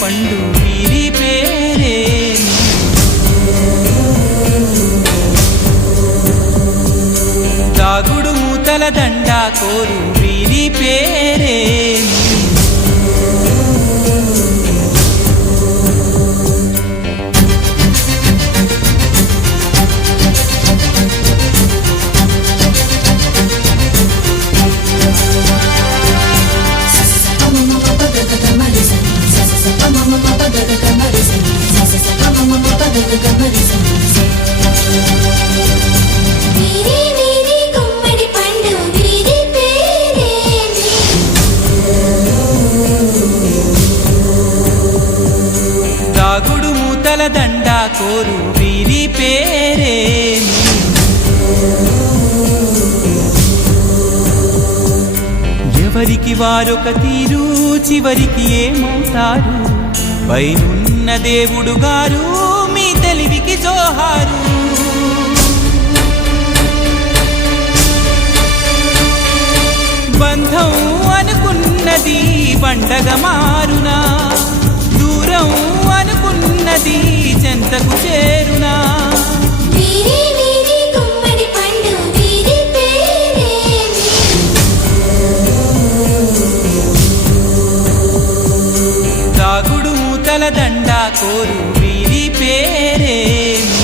పండు వీరి పేరేమి? దాగుడు మూతల దండా కోరు వీరి పేరేమి? దాగుడు మూతల దండా కోరు వీరి పేరేమి? ఎవరికి వారొక తీరు చివరికి ఏమవుతారు? పైనున్న దేవుడు గారు మీ తెలివికి జోహారు. బంధం అనుకున్నది పండగ మారునా, దూరం అనుకున్నది చెంతకు చేరునా? దాగుడు మూతల దండా కోరు వీరి పేరేమి?